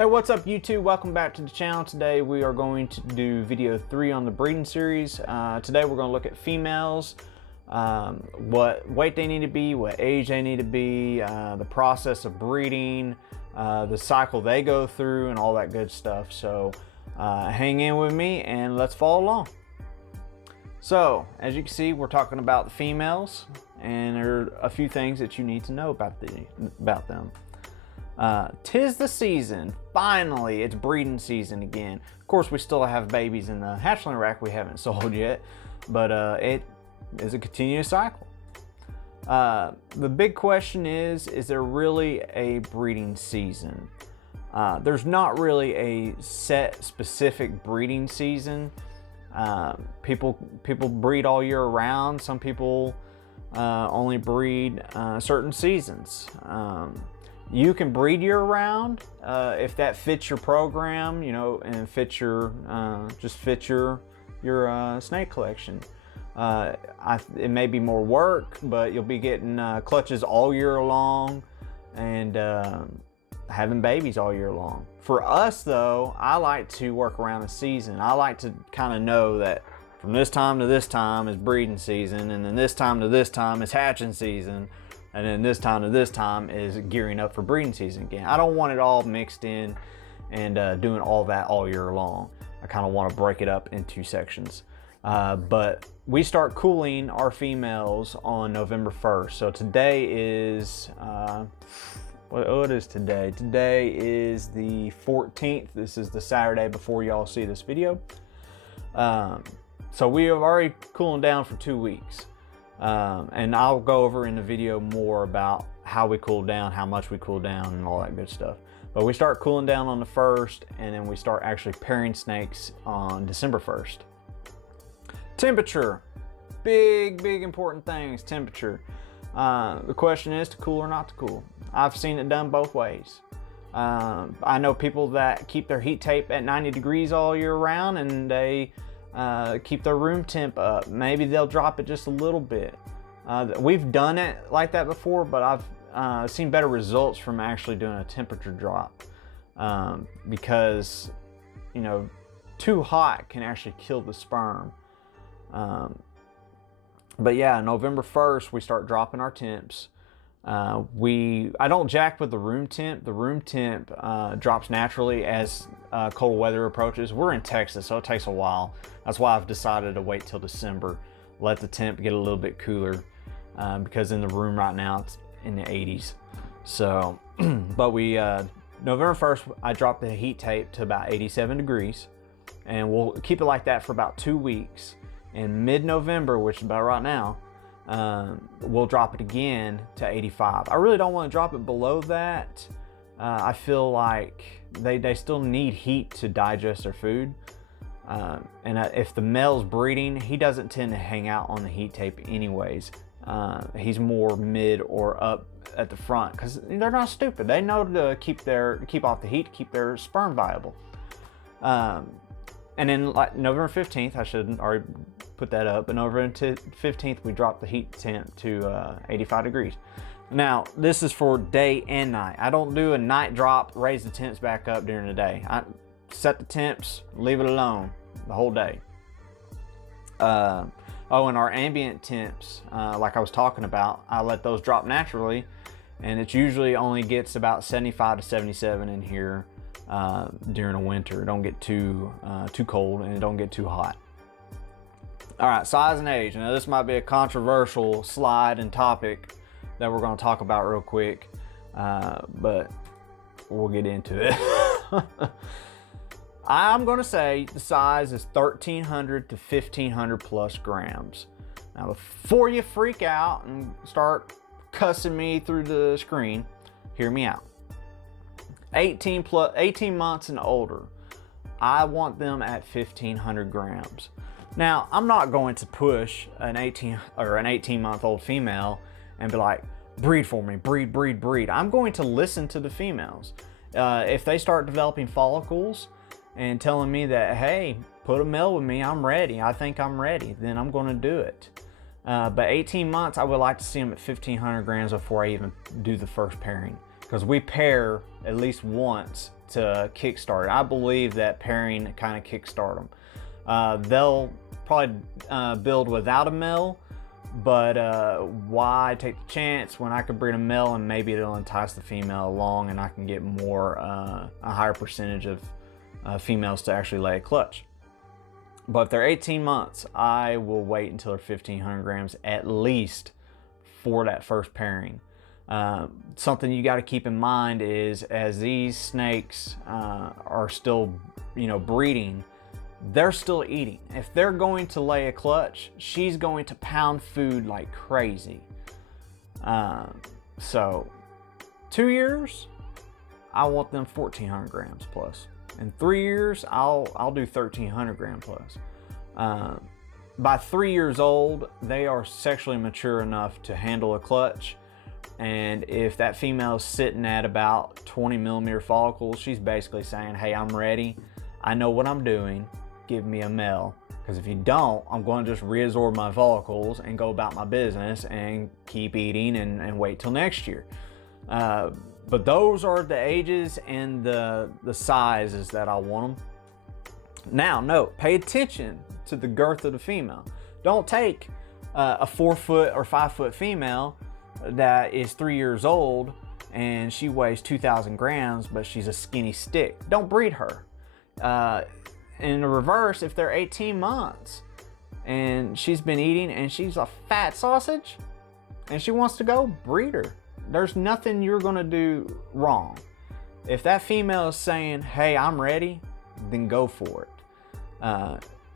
Hey, what's up YouTube? Welcome back to the channel. Today we are going to do video 3 on the breeding series. Today we're going to look at females, what weight they need to be, what age they need to be, the process of breeding, the cycle they go through, and all that good stuff. So hang in with me and let's follow along. So as you can see, we're talking about the females, and there are a few things that you need to know about them. 'Tis the season. Finally, it's breeding season again. Of course, we still have babies in the hatchling rack we haven't sold yet, but it is a continuous cycle. The big question is there really a breeding season? There's not really a set specific breeding season. People breed all year round. Some people only breed certain seasons. You can breed year round if that fits your program, you know, and fits your just fits your snake collection. It may be more work, but you'll be getting clutches all year long and having babies all year long. For us though, I like to work around the season. I like to kind of know that from this time to this time is breeding season, and then this time to this time is hatching season, and then this time to this time is gearing up for breeding season again. I don't want it all mixed in and doing all that all year long. I kind of want to break it up into sections. But we start cooling our females on November 1st. So today is, what is today? Today is the 14th. This is the Saturday before y'all see this video. So we have already cooling down for 2 weeks. And I'll go over in the video more about how we cool down, how much we cool down, and all that good stuff. But we start cooling down on the 1st, and then we start actually pairing snakes on December 1st. Temperature. Big important thing is temperature. The question is to cool or not to cool. I've seen it done both ways. I know people that keep their heat tape at 90 degrees all year round, and they keep their room temp up. Maybe they'll drop it just a little bit. We've done it like that before, but I've seen better results from actually doing a temperature drop, because, you know, too hot can actually kill the sperm. But yeah, November 1st we start dropping our temps. I don't jack with the room temp. The room temp drops naturally as cold weather approaches. We're in Texas, so it takes a while. That's why I've decided to wait till December, let the temp get a little bit cooler, because in the room right now it's in the 80s. So, but November 1st, I dropped the heat tape to about 87 degrees, and we'll keep it like that for about 2 weeks. In mid-November, which is about right now, we'll drop it again to 85. I really don't want to drop it below that. I feel like they still need heat to digest their food. And if the male's breeding, he doesn't tend to hang out on the heat tape anyways. He's more mid or up at the front, because they're not stupid. They know to keep off the heat, keep their sperm viable. And then like November 15th, I should already put that up, and over until 15th we drop the heat temp to 85 degrees. Now this is for day and night. I don't do a night drop, raise the temps back up during the day. I set the temps, leave it alone the whole day. Oh, and our ambient temps, like I was talking about, I let those drop naturally, and it usually only gets about 75 to 77 in here during the winter. It don't get too cold, and it don't get too hot. All right, size and age. Now this might be a controversial slide and topic that we're going to talk about real quick, but we'll get into it. I'm going to say the size is 1,300 to 1,500 plus grams. Now before you freak out and start cussing me through the screen, hear me out. 18 months and older, I want them at 1,500 grams. Now, I'm not going to push an 18-month-old female and be like, breed for me, breed. I'm going to listen to the females. If they start developing follicles and telling me that, hey, put a male with me, I'm ready, I think I'm ready, then I'm going to do it. But 18 months, I would like to see them at 1,500 grams before I even do the first pairing. because we pair at least once to kickstart. I believe that pairing kind of kickstart them. They'll probably build without a male, but why take the chance when I could breed a male and maybe it'll entice the female along and I can get more a higher percentage of females to actually lay a clutch. But if they're 18 months, I will wait until they're 1,500 grams at least for that first pairing. Something you got to keep in mind is as these snakes are still, breeding, they're still eating. If they're going to lay a clutch, she's going to pound food like crazy. So 2 years, I want them 1,400 grams plus. In 3 years, I'll do 1,300 gram plus. By 3 years old, they are sexually mature enough to handle a clutch. And if that female is sitting at about 20 millimeter follicles, she's basically saying, hey, I'm ready. I know what I'm doing. Give me a male. Because if you don't, I'm going to just reabsorb my follicles and go about my business and keep eating and wait till next year. But those are the ages and the sizes that I want them. Now, note, pay attention to the girth of the female. Don't take a 4 foot or 5 foot female that is 3 years old and she weighs 2,000 grams, but she's a skinny stick. Don't breed her. In the reverse, if they're 18 months and she's been eating and she's a fat sausage and she wants to go, breed her. There's nothing you're gonna do wrong. If that female is saying, hey, I'm ready, then go for it.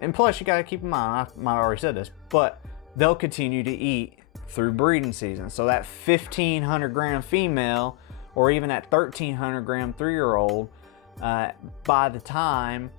And plus, you gotta keep in mind, I might have already said this, but they'll continue to eat through breeding season. So that 1,500 gram female, or even that 1,300 gram 3-year-old, by the time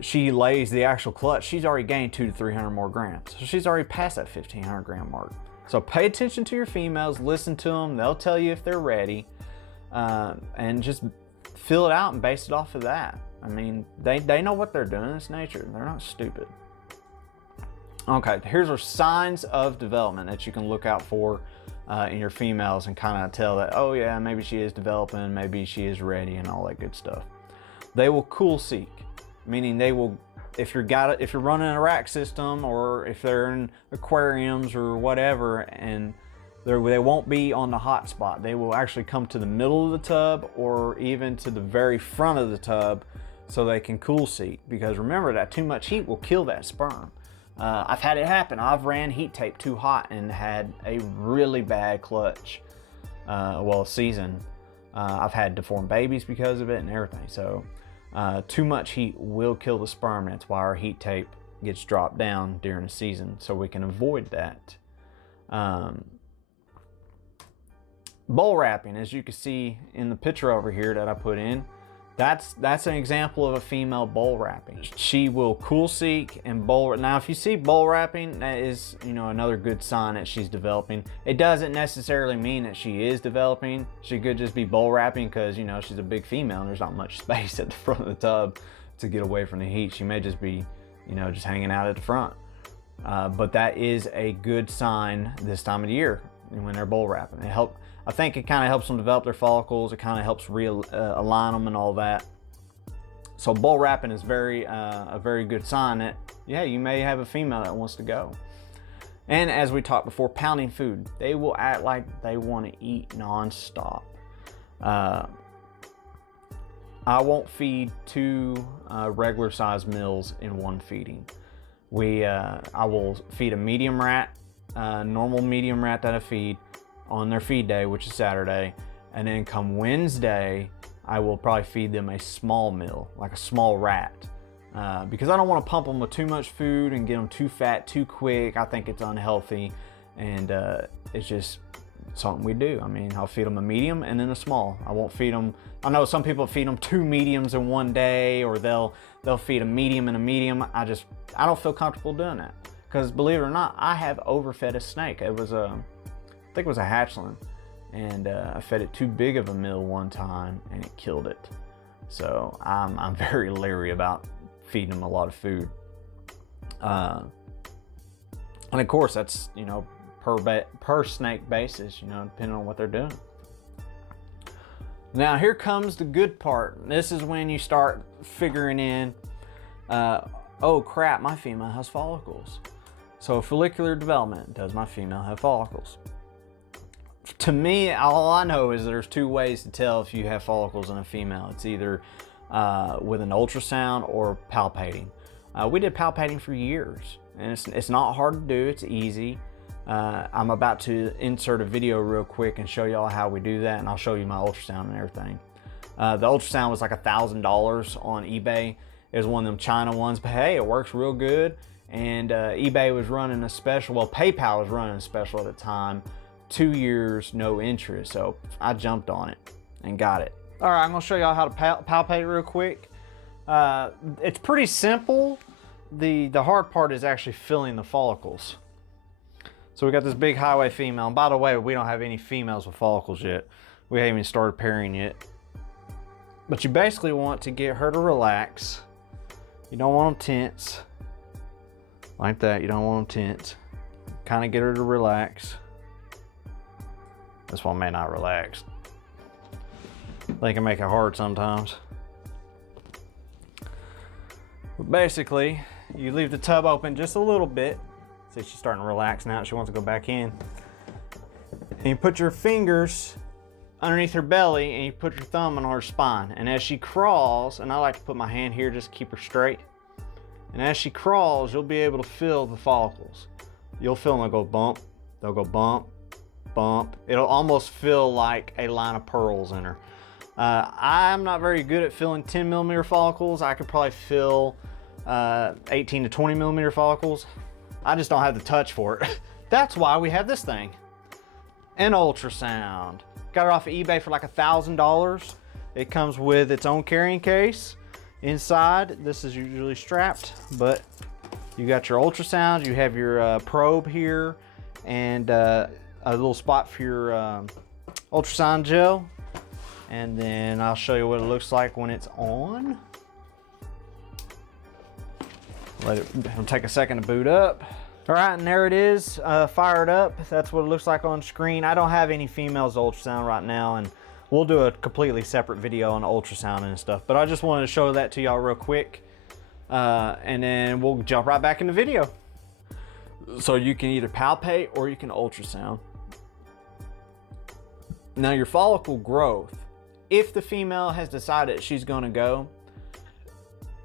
she lays the actual clutch, she's already gained 200 to 300 more grams. So she's already past that 1,500 gram mark. So pay attention to your females, listen to them, they'll tell you if they're ready, and just fill it out and base it off of that. I mean, they know what they're doing, it's nature, they're not stupid. Okay, here's our signs of development that you can look out for in your females and kind of tell that, oh yeah, maybe she is developing, maybe she is ready and all that good stuff. They will cool seek, meaning they will, if you're running a rack system or if they're in aquariums or whatever, and they won't be on the hot spot. They will actually come to the middle of the tub or even to the very front of the tub so they can cool seek, because remember that too much heat will kill that sperm. I've had it happen. I've ran heat tape too hot and had a really bad clutch, season. I've had deformed babies because of it and everything. So too much heat will kill the sperm. That's why our heat tape gets dropped down during the season, so we can avoid that. Bowl wrapping, as you can see in the picture over here that I put in, that's an example of a female bowl wrapping. She will cool seek and bowl. Now, if you see bowl wrapping, that is, another good sign that she's developing. It doesn't necessarily mean that she is developing. She could just be bowl wrapping because, she's a big female and there's not much space at the front of the tub to get away from the heat. She may just be, just hanging out at the front. But that is a good sign this time of the year when they're bowl wrapping. I think it kind of helps them develop their follicles. It kind of helps align them and all that. So bowl wrapping is a very good sign that, yeah, you may have a female that wants to go. And as we talked before, pounding food. They will act like they want to eat nonstop. I won't feed 2 regular size meals in one feeding. I will feed a medium rat, normal medium rat that I feed on their feed day, which is Saturday, and then come Wednesday, I will probably feed them a small meal, like a small rat, because I don't want to pump them with too much food and get them too fat too quick. I think it's unhealthy, and it's just something we do. I mean, I'll feed them a medium and then a small. I won't feed them. I know some people feed them 2 mediums in one day, or they'll feed a medium and a medium. I don't feel comfortable doing that, because believe it or not, I have overfed a snake. It was I think it was a hatchling, and I fed it too big of a meal one time and it killed it. So I'm very leery about feeding them a lot of food. And of course that's, per snake basis, depending on what they're doing. Now here comes the good part. This is when you start figuring in, oh crap, my female has follicles. So follicular development, does my female have follicles? To me, all I know is there's two ways to tell if you have follicles in a female. It's either with an ultrasound or palpating. We did palpating for years, and it's not hard to do, it's easy. I'm about to insert a video real quick and show y'all how we do that, and I'll show you my ultrasound and everything. The ultrasound was like $1,000 on eBay. It was one of them China ones, but hey, it works real good. And eBay was running a special, well, PayPal was running a special at the time, 2 years, no interest. So I jumped on it and got it. All right, I'm gonna show y'all how to palpate real quick. It's pretty simple. The hard part is actually filling the follicles. So we got this big highway female. And by the way, we don't have any females with follicles yet. We haven't even started pairing yet. But you basically want to get her to relax. You don't want them tense. Like that, you don't want them tense. Kind of get her to relax. This one may not relax. They can make it hard sometimes. But basically, you leave the tub open just a little bit. See, she's starting to relax now. She wants to go back in. And you put your fingers underneath her belly and you put your thumb on her spine. And as she crawls, and I like to put my hand here just to keep her straight. And as she crawls, you'll be able to feel the follicles. You'll feel them go bump. They'll go bump, bump. It'll almost feel like a line of pearls in her. I'm not very good at feeling 10 millimeter follicles. I could probably feel 18 to 20 millimeter follicles. I just don't have the touch for it. That's why we have this thing. An ultrasound. Got it off of eBay for like $1,000. It comes with its own carrying case. Inside, this is usually strapped, but you got your ultrasound, you have your probe here, and a little spot for your ultrasound gel. And then I'll show you what it looks like when it's on. It'll take a second to boot up. All right, and there it is, fired up. That's what it looks like on screen. I don't have any females ultrasound right now, and we'll do a completely separate video on ultrasound and stuff, but I just wanted to show that to y'all real quick, and then we'll jump right back in the video. So you can either palpate or you can ultrasound. Now your follicle growth, if the female has decided she's gonna go,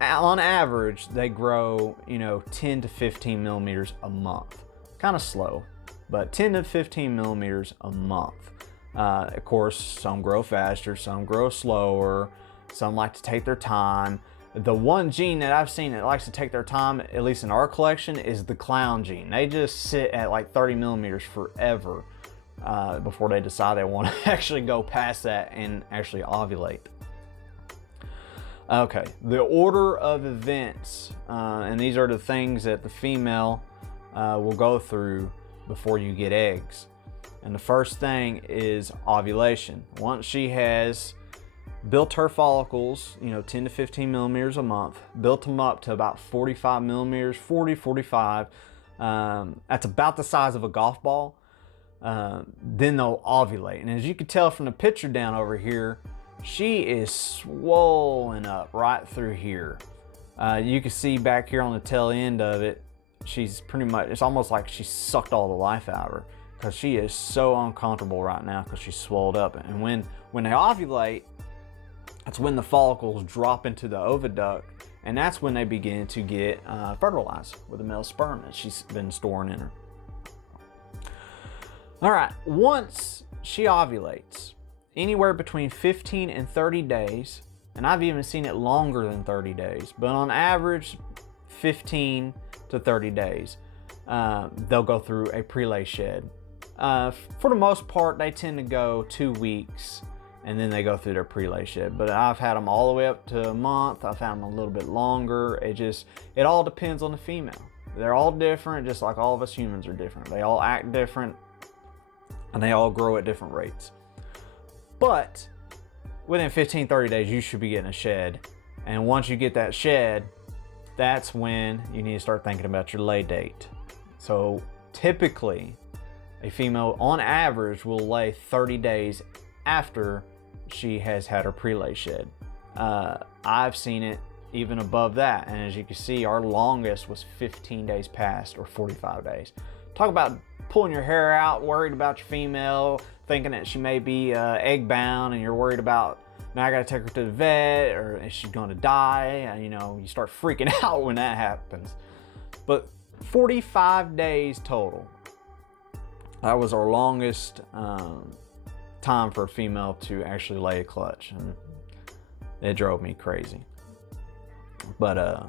on average, they grow, 10 to 15 millimeters a month. Kind of slow, but 10 to 15 millimeters a month. Of course, some grow faster, some grow slower, some like to take their time. The one gene that I've seen that likes to take their time, at least in our collection, is the clown gene. They just sit at like 30 millimeters forever before they decide they want to actually go past that and actually ovulate. Okay, the order of events, and these are the things that the female will go through before you get eggs. And the first thing is ovulation. Once she has built her follicles, 10 to 15 millimeters a month, built them up to about 45 millimeters, 40, 45, that's about the size of a golf ball, then they'll ovulate. And as you can tell from the picture down over here, she is swollen up right through here. You can see back here on the tail end of it, she's pretty much, it's almost like she sucked all the life out of her, because she is so uncomfortable right now because she's swelled up. And when they ovulate, that's when the follicles drop into the oviduct, and that's when they begin to get fertilized with the male sperm that she's been storing in her. All right, once she ovulates, anywhere between 15 and 30 days, and I've even seen it longer than 30 days, but on average, 15 to 30 days, they'll go through a prelay shed. For the most part, they tend to go 2 weeks, and then they go through their prelay shed. But I've had them all the way up to a month. I've had them a little bit longer. It all depends on the female. They're all different, just like all of us humans are different. They all act different, and they all grow at different rates. But within 15, 30 days, you should be getting a shed. And once you get that shed, that's when you need to start thinking about your lay date. So typically, a female on average will lay 30 days after she has had her prelay shed. I've seen it even above that, and as you can see, our longest was 15 days past, or 45 days. Talk about pulling your hair out, worried about your female, thinking that she may be egg bound, and you're worried about, now I gotta take her to the vet, or is she gonna die? And, you know, you start freaking out when that happens. But 45 days total. That was our longest time for a female to actually lay a clutch, and it drove me crazy. But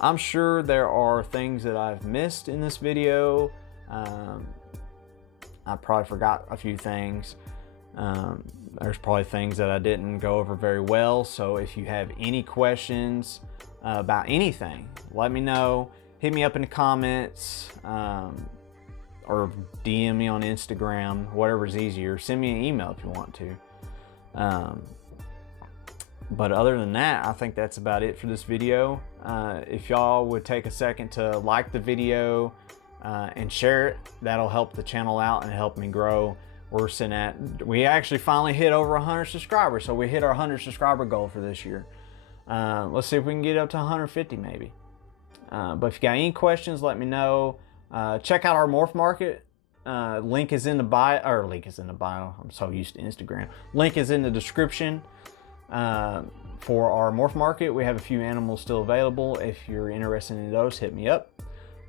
I'm sure there are things that I've missed in this video. I probably forgot a few things. There's probably things that I didn't go over very well. So if you have any questions about anything, let me know. Hit me up in the comments, or DM me on Instagram, whatever's easier. Send me an email if you want to. But other than that, I think that's about it for this video. If y'all would take a second to like the video and share it, that'll help the channel out and help me grow. We actually finally hit over 100 subscribers, so we hit our 100 subscriber goal for this year. Let's see if we can get up to 150 maybe. But if you got any questions, let me know. Check out our Morphmarket. Link is in the bio, I'm so used to Instagram. Link is in the description. For our Morphmarket, we have a few animals still available. If you're interested in those, hit me up.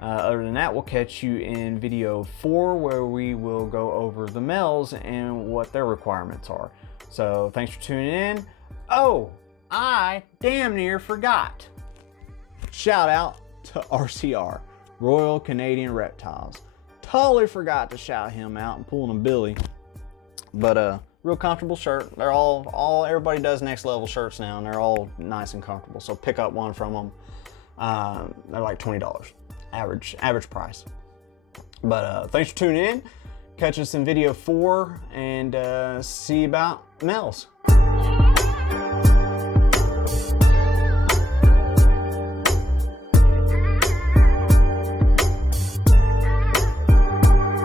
Other than that, we'll catch you in video 4, where we will go over the males and what their requirements are. So thanks for tuning in. Oh, I damn near forgot. Shout out to RCR, Royal Canadian Reptiles. Totally forgot to shout him out and pulling a Billy. But real comfortable shirt. They're everybody does next level shirts now, and they're all nice and comfortable. So pick up one from them. They're like $20 average price. But thanks for tuning in. Catch us in video 4, and see you about males.